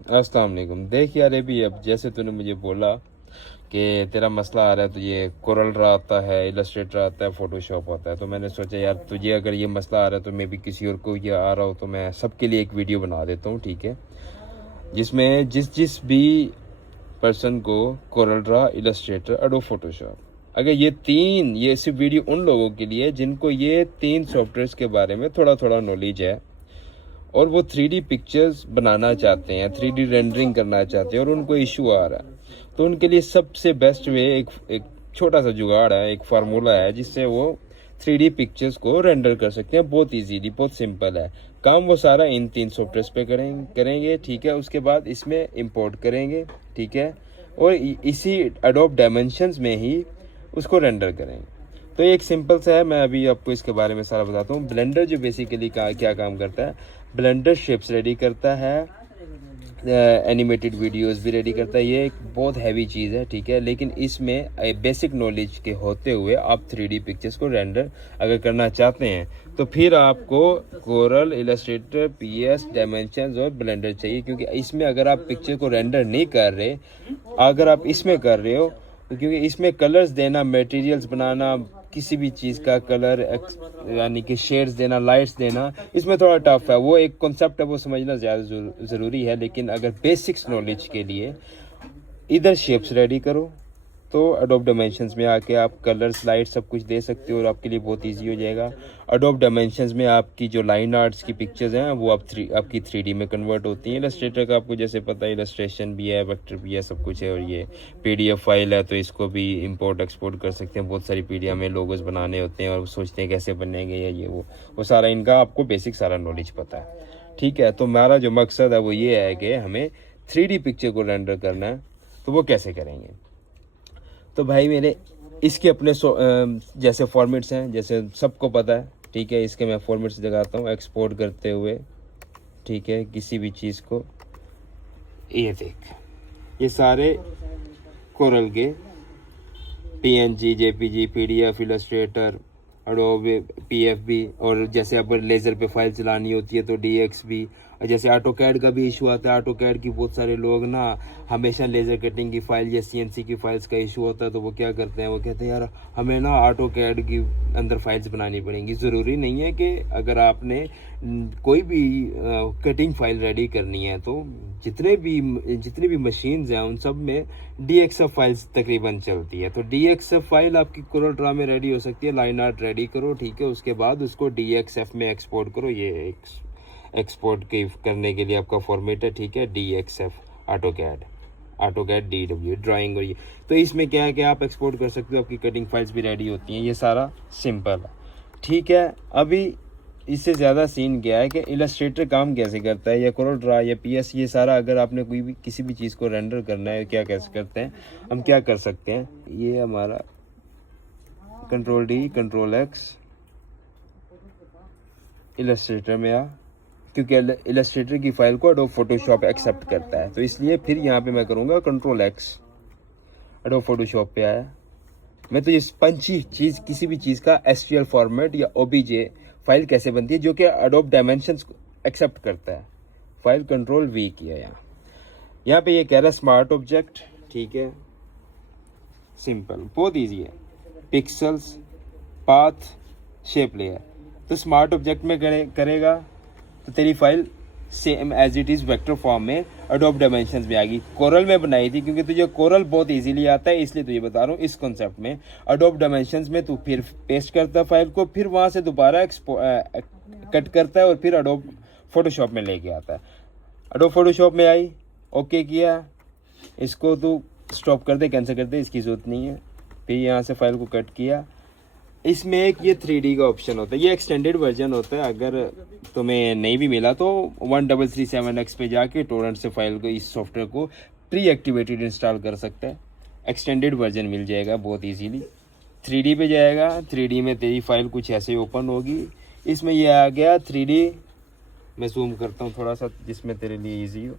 अस्सलाम वालेकुम। देख यार, ये भी अब जैसे तूने मुझे बोला कि तेरा मसला आ रहा है, तो ये कोरल ड्रा आता है, इलस्ट्रेटर आता है, फोटोशॉप आता है, तो मैंने सोचा यार तुझे अगर ये मसला आ रहा है तो मे भी किसी और को ये आ रहा हो, तो मैं सबके लिए एक वीडियो बना देता हूँ, ठीक है, जिसमें जिस जिस भी पर्सन को Corel Draw, Illustrator, adobe Photoshop, अगर ये सिर्फ वीडियो उन लोगों के लिए जिनको ये 3 सॉफ्टवेयर्स के बारे में थोड़ा थोड़ा नॉलेज है और वो 3D पिक्चर्स बनाना चाहते हैं, 3D रेंडरिंग करना चाहते हैं और उनको इशू आ रहा है, तो उनके लिए सबसे बेस्ट वे एक छोटा सा जुगाड़ है, एक फार्मूला है जिससे वो 3D पिक्चर्स को रेंडर कर सकते हैं। बहुत इजीली, बहुत सिंपल है काम। वो सारा इन 3 सॉफ्टवेयर्स पे करेंगे, ठीक है। उसके बाद इसमें इंपोर्ट करेंगे, ठीक है, और इसी एडोब डायमेंशंस में ही उसको रेंडर करेंगे। तो एक सिंपल सा है, मैं अभी आपको इसके बारे में सारा बताता हूँ। ब्लेंडर जो बेसिकली क्या काम करता है, ब्लेंडर शेप्स रेडी करता है, एनिमेटेड वीडियोस भी रेडी करता है। ये एक बहुत हैवी चीज़ है, ठीक है, लेकिन इसमें बेसिक नॉलेज के होते हुए आप 3D पिक्चर्स को रेंडर अगर करना चाहते हैं तो फिर आपको कोरल, इलस्ट्रेटर, पीएस, डायमेंशंस और ब्लेंडर चाहिए, क्योंकि इसमें अगर आप पिक्चर को रेंडर नहीं कर रहे, अगर आप इसमें कर रहे हो, तो क्योंकि इसमें कलर्स देना, मटेरियल्स बनाना, किसी भी चीज़ का कलर यानी कि शेड्स देना, लाइट्स देना, इसमें थोड़ा टफ है। वो एक कॉन्सेप्ट है, वो समझना ज़्यादा ज़रूरी है, लेकिन अगर बेसिक्स नॉलेज के लिए इधर शेप्स रेडी करो तो एडोब डायमेंशंस में आके आप कलर्स, लाइट सब कुछ दे सकते हो और आपके लिए बहुत इजी हो जाएगा। एडोब डायमेंशंस में आपकी जो लाइन आर्ट्स की पिक्चर्स हैं वो आपकी 3D में कन्वर्ट होती हैं। इलस्ट्रेटर का आपको जैसे पता है, इलस्ट्रेशन भी है, वेक्टर भी है, सब कुछ है, और ये PDF फाइल है तो इसको भी इंपोर्ट एक्सपोर्ट कर सकते हैं। बहुत सारी PDF में लोगोस बनाने होते हैं और सोचते हैं कैसे बनेंगे या ये वो सारा इनका आपको बेसिक सारा नॉलेज पता है, ठीक है। तो हमारा जो मकसद है वो ये है कि हमें 3D पिक्चर को रेंडर करना है, तो वो कैसे करेंगे। तो भाई मेरे इसके अपने जैसे फॉर्मेट्स हैं, जैसे सबको पता है, ठीक है। इसके मैं फॉर्मेट्स लगाता हूँ एक्सपोर्ट करते हुए, ठीक है, किसी भी चीज़ को। ये देख, ये सारे कोरल के PNG, JPG, PDF, Illustrator, adobe PFB, और जैसे अब लेज़र पे फाइल चलानी होती है तो DXB, और जैसे ऑटो कैड का भी इशू आता है। ऑटो कैड की बहुत सारे लोग ना हमेशा लेज़र कटिंग की फाइल या CNC की फाइल्स का इशू होता है, तो वो क्या करते हैं, वो कहते हैं यार हमें ना ऑटो कैड की अंदर फाइल्स बनानी पड़ेंगी। ज़रूरी नहीं है कि अगर आपने कोई भी कटिंग फाइल रेडी करनी है तो जितनी भी मशीन्स हैं उन सब में DXF फाइल्स तकरीबन चलती है। तो DXF फाइल आपकी कोरल ड्रा में रेडी हो सकती है। लाइन आर्ट रेडी करो, ठीक है, उसके बाद उसको DXF में एक्सपोर्ट करो। ये एक्सपोर्ट के करने के लिए आपका फॉर्मेट है, ठीक है, DXF, ऑटोकैड DW ड्राइंग। और ये तो इसमें क्या है कि आप एक्सपोर्ट कर सकते हो, आपकी कटिंग फाइल्स भी रेडी होती हैं। ये सारा सिंपल है, ठीक है। अभी इससे ज़्यादा सीन क्या है कि इलस्ट्रेटर काम कैसे करता है, या कोरल ड्रा या PS, ये सारा अगर आपने कोई भी किसी भी चीज़ को रेंडर करना है, क्या कैसे करते हैं, हम क्या कर सकते हैं। ये हमारा Ctrl+D, Ctrl+X, इलस्ट्रेटर में आ, क्योंकि इलस्ट्रेटर की फाइल को एडोब फोटोशॉप एक्सेप्ट करता है, तो इसलिए फिर यहाँ पे मैं करूँगा Ctrl+X। एडोब फोटोशॉप पे आया मैं, तो ये पंची चीज़, किसी भी चीज़ का STL फॉर्मेट या OBJ फाइल कैसे बनती है, जो कि एडोब डायमेंशंस एक्सेप्ट करता है। फाइल Ctrl+V किया यहाँ पे ये कह रहा है स्मार्ट ऑब्जेक्ट, ठीक है, सिंपल, बहुत ईजी है। पिक्सल्स, पाथ, शेप लेयर, तो स्मार्ट ऑब्जेक्ट में करेगा तो तेरी file same as it is vector form में एडोब डायमेंशंस में आ गई। कोरल में बनाई थी, क्योंकि तुझे कोरल बहुत इजीली आता है, इसलिए तुझे बता रहा हूँ। इस कॉन्सेप्ट में एडोब डायमेंशंस में तू फिर पेस्ट करता है फाइल को, फिर वहाँ से दोबारा कट करता है और फिर एडोब फोटोशॉप में लेके आता है। एडोब फोटोशॉप में आई, ओके किया, इसको तू स्टॉप कर दे, कैंसिल कर दे, इसकी ज़रूरत नहीं है। फिर यहाँ से फाइल को कट किया। इसमें एक ये 3D का ऑप्शन होता है, ये एक्सटेंडेड वर्जन होता है। अगर तुम्हें नहीं भी मिला तो 1337X पे जाके टोरेंट से फाइल को, इस सॉफ्टवेयर को प्री एक्टिवेटेड इंस्टॉल कर सकता है। एक्सटेंडेड वर्जन मिल जाएगा बहुत इजीली। 3D पे जाएगा, 3D में तेरी फाइल कुछ ऐसे ओपन होगी। इसमें ये आ गया 3D, मैं जूम करता हूँ थोड़ा सा जिसमें तेरे लिए ईजी हो।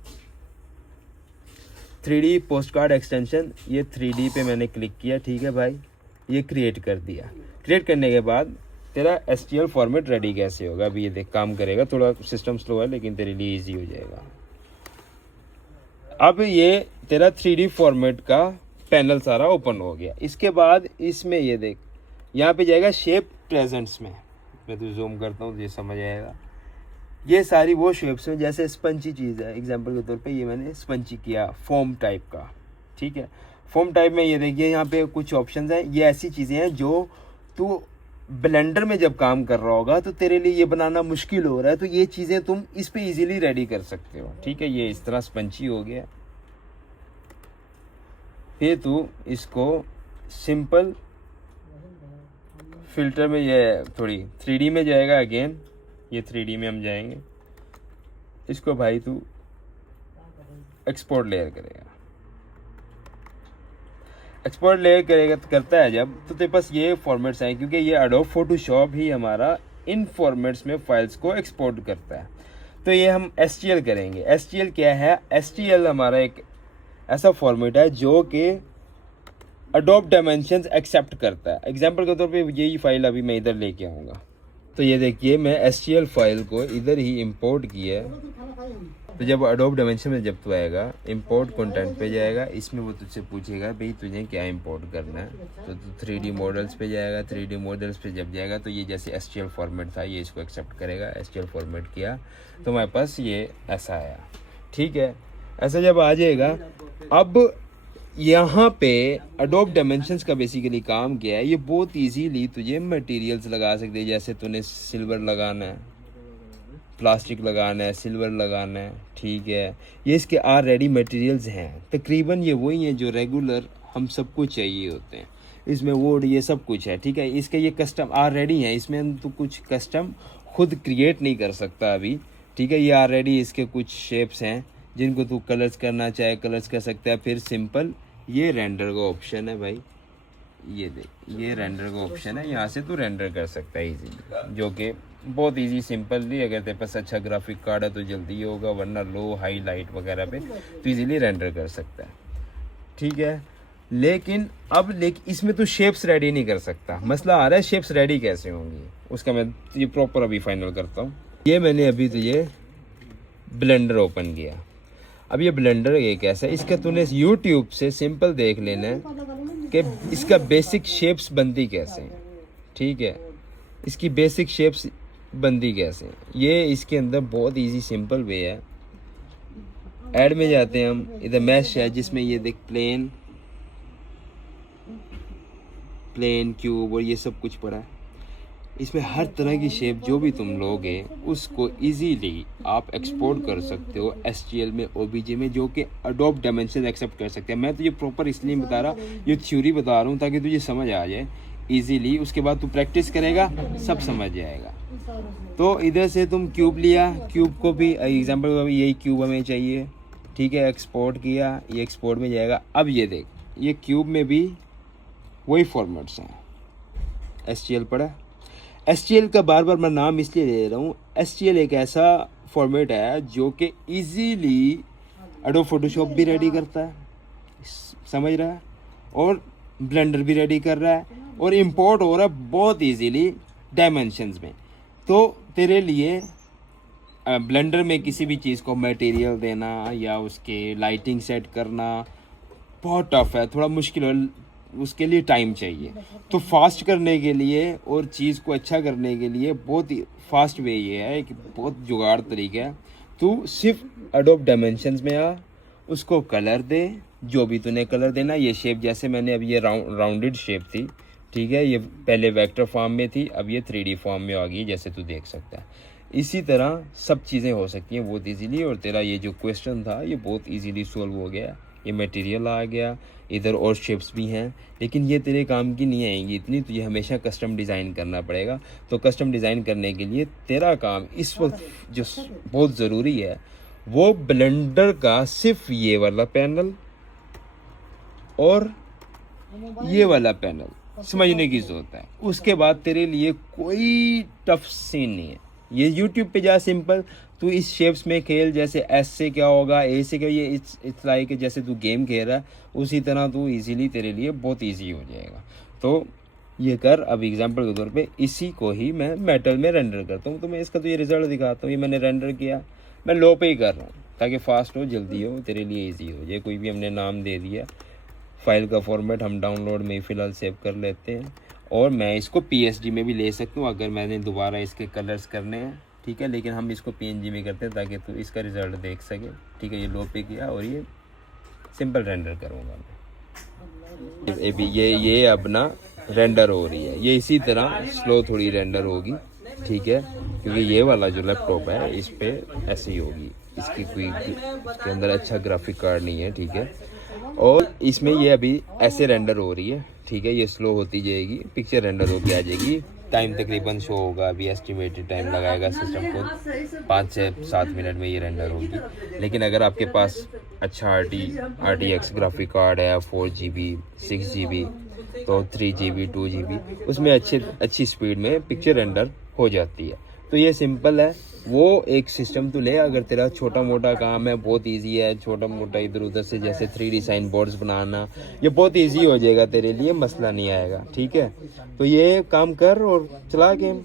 3D पोस्ट कार्ड एक्सटेंशन, ये 3D पे मैंने क्लिक किया, ठीक है भाई, ये क्रिएट कर दिया। क्रिएट करने के बाद तेरा STL फॉर्मेट रेडी कैसे होगा, अभी ये देख काम करेगा। थोड़ा सिस्टम स्लो है लेकिन तेरे लिए इजी हो जाएगा। अब ये तेरा 3D फॉर्मेट का पैनल सारा ओपन हो गया। इसके बाद इसमें ये देख, यहाँ पे जाएगा शेप प्रेजेंट्स में, मैं तो जूम करता हूँ तो ये समझ आएगा। ये सारी वो शेप्स हैं, जैसे स्पंची चीज़ है, एग्जांपल के तौर पे ये मैंने स्पंची किया फॉर्म टाइप का, ठीक है। फॉर्म टाइप में ये देखिए यहाँ पे कुछ ऑप्शंस हैं, ये ऐसी चीज़ें हैं जो तू ब्लेंडर में जब काम कर रहा होगा तो तेरे लिए ये बनाना मुश्किल हो रहा है, तो ये चीज़ें तुम इस पे इजीली रेडी कर सकते हो, ठीक है। ये इस तरह स्पंची हो गया। फिर तू इसको सिंपल फिल्टर में, ये थोड़ी 3D में जाएगा अगेन, ये 3D में हम जाएंगे। इसको भाई तू एक्सपोर्ट लेयर करेगा, एक्सपोर्ट लेयर करेगा तो करता है जब, तो तेरे पास ये फॉर्मेट्स हैं, क्योंकि ये एडोब फोटोशॉप ही हमारा इन फॉर्मेट्स में फाइल्स को एक्सपोर्ट करता है। तो ये हम STL करेंगे। STL क्या है? STL हमारा एक ऐसा फॉर्मेट है जो कि एडोब डायमेंशंस एक्सेप्ट करता है। एग्जांपल के तौर पे यही फाइल अभी मैं इधर लेके आऊँगा, तो ये देखिए मैं STL फाइल को इधर ही इंपोर्ट किया है। तो जब एडोब डायमेंशन में जब तू आएगा, इंपोर्ट कंटेंट पे जाएगा, इसमें वो तुझसे पूछेगा भाई तुझे क्या इंपोर्ट करना है, तो तू 3D मॉडल्स पे जाएगा। 3D मॉडल्स पे जब जाएगा तो ये जैसे STL फॉर्मेट था ये इसको एक्सेप्ट करेगा। STL फॉर्मेट किया तो हमारे पास ये ऐसा आया, ठीक है। ऐसा जब आ जाएगा, अब यहाँ पे एडोब डायमेंशंस का बेसिकली काम क्या है, ये बहुत इजीली तुझे मटेरियल्स लगा सकते हैं। जैसे तूने सिल्वर लगाना है, प्लास्टिक लगाना है, सिल्वर लगाना है, ठीक है। ये इसके ऑलरेडी मटेरियल्स हैं, तकरीबन ये वही हैं जो रेगुलर हम सबको चाहिए होते हैं। इसमें वुड ये सब कुछ है, ठीक है। इसके ये कस्टम ऑलरेडी हैं, इसमें तो कुछ कस्टम खुद क्रिएट नहीं कर सकता अभी, ठीक है। ये ऑलरेडी इसके कुछ शेप्स हैं जिनको तू कलर्स करना चाहे कलर्स कर सकता है। फिर सिंपल ये रेंडर का ऑप्शन है भाई, ये देख, ये रेंडर का ऑप्शन है, यहाँ से तू रेंडर कर सकता है इजीली, जो कि बहुत इजी सिंपली। अगर तेरे पास अच्छा ग्राफिक कार्ड है तो जल्दी होगा, वरना लो हाई लाइट वगैरह पे तो इजीली रेंडर कर सकता है, ठीक है। लेकिन इसमें तो शेप्स रेडी नहीं कर सकता। मसला आ रहा है शेप्स रेडी कैसे होंगी, उसका मैं ये प्रॉपर अभी फाइनल करता हूँ। ये मैंने अभी तो ये ब्लेंडर ओपन किया। अब ये ब्लेंडर ये कैसा है, इसका तूने यूट्यूब से सिंपल देख लेना है कि इसका बेसिक शेप्स बनती कैसे हैं, ठीक है। इसकी बेसिक शेप्स बनती कैसे हैं, ये इसके अंदर बहुत इजी सिंपल वे है। ऐड में जाते हैं हम, इधर मैश है जिसमें ये देख प्लेन क्यूब और ये सब कुछ पड़ा है। इसमें हर तरह की शेप जो भी तुम लोगे उसको इजीली आप एक्सपोर्ट कर सकते हो STL में, OBJ में, जो कि एडोब डायमेंशन एक्सेप्ट कर सकते हैं। मैं तुझे प्रॉपर इसलिए बता रहा, ये थ्योरी बता रहा हूँ ताकि तुझे समझ आ जाए इजीली। उसके बाद तू प्रैक्टिस करेगा सब समझ जाएगा। तो इधर से तुम क्यूब लिया, क्यूब को भी एग्जांपल यही क्यूब हमें चाहिए, ठीक है। एक्सपोर्ट किया, ये एक्सपोर्ट में जाएगा। अब ये देख, ये क्यूब में भी वही फॉर्मेट्स हैं, STL पड़ा। STL का बार बार मैं नाम इसलिए ले रहा हूँ, STL एक ऐसा फॉर्मेट है जो कि इजीली एडोब फोटोशॉप भी रेडी करता है, समझ रहा है, और ब्लेंडर भी रेडी कर रहा है, और इंपोर्ट हो रहा है बहुत इजीली डायमेंशंस में। तो तेरे लिए ब्लेंडर में किसी भी चीज़ को मटेरियल देना या उसके लाइटिंग सेट करना बहुत टफ है, थोड़ा मुश्किल है, उसके लिए टाइम चाहिए। तो फास्ट करने के लिए और चीज़ को अच्छा करने के लिए बहुत ही फास्ट वे ये है कि बहुत जुगाड़ तरीका है। तू सिर्फ एडोब डायमेंशंस में आ, उसको कलर दे, जो भी तूने कलर देना। ये शेप जैसे मैंने अब ये राउंडेड शेप थी, ठीक है, ये पहले वेक्टर फॉर्म में थी, अब ये 3D फॉर्म में आ गई, जैसे तू देख सकता है। इसी तरह सब चीज़ें हो सकती हैं बहुत इजीली। और तेरा ये जो क्वेश्चन था ये बहुत इजीली सॉल्व हो गया। ये मटेरियल आ गया, इधर और शेप्स भी हैं, लेकिन ये तेरे काम की नहीं आएंगी इतनी, तो ये हमेशा कस्टम डिज़ाइन करना पड़ेगा। तो कस्टम डिज़ाइन करने के लिए तेरा काम इस वक्त जो बहुत ज़रूरी है वो ब्लेंडर का सिर्फ ये वाला पैनल और ये वाला पैनल समझने की ज़रूरत है। उसके बाद तेरे लिए कोई टफ सीन नहीं है। ये यूट्यूब पे जा, सिंपल तू इस शेप्स में खेल, जैसे S से क्या होगा, A से क्या, ये इट्स लाइक जैसे तू गेम खेल रहा है उसी तरह तू इजीली, तेरे लिए बहुत इजी हो जाएगा। तो ये कर। अब एग्जांपल के तौर पे इसी को ही मैं मेटल में रेंडर करता हूँ, तो मैं इसका तो ये रिजल्ट दिखाता हूँ। ये मैंने रेंडर किया, मैं लो पे ही कर रहा हूँ, ताकि फ़ास्ट हो, जल्दी हो, तेरे लिए इजी हो। ये कोई भी हमने नाम दे दिया, फाइल का फॉर्मेट हम डाउनलोड में फ़िलहाल सेव कर लेते हैं। और मैं इसको PSG में भी ले सकता हूँ अगर मैंने दोबारा इसके कलर्स करने हैं, ठीक है, लेकिन हम इसको PNG में करते हैं ताकि तू इसका रिज़ल्ट देख सके, ठीक है। ये लो पे किया और ये सिंपल रेंडर करूँगा मैं। ये अपना रेंडर हो रही है, ये इसी तरह स्लो थोड़ी रेंडर होगी, ठीक है, क्योंकि ये वाला जो लैपटॉप है इस पे ऐसी होगी, इसकी कोई इसके अंदर अच्छा ग्राफिक कार्ड नहीं है, ठीक है। और इसमें ये अभी ऐसे रेंडर हो रही है, ठीक है, ये स्लो होती जाएगी, पिक्चर रेंडर होके आ जाएगी। टाइम तकरीबन शो होगा, अभी एस्टिमेटेड टाइम लगाएगा सिस्टम को 5 से 7 मिनट में ये रेंडर होगी। लेकिन अगर आपके पास अच्छा RTX ग्राफिक कार्ड है 4GB 6GB तो 3GB 2GB उसमें अच्छी स्पीड में पिक्चर रेंडर हो जाती है। तो ये सिंपल है, वो एक सिस्टम तो ले। अगर तेरा छोटा मोटा काम है, बहुत इजी है, छोटा मोटा इधर उधर से जैसे 3D साइन बोर्ड्स बनाना, ये बहुत इजी हो जाएगा तेरे लिए, मसला नहीं आएगा, ठीक है। तो ये काम कर और चला गेम।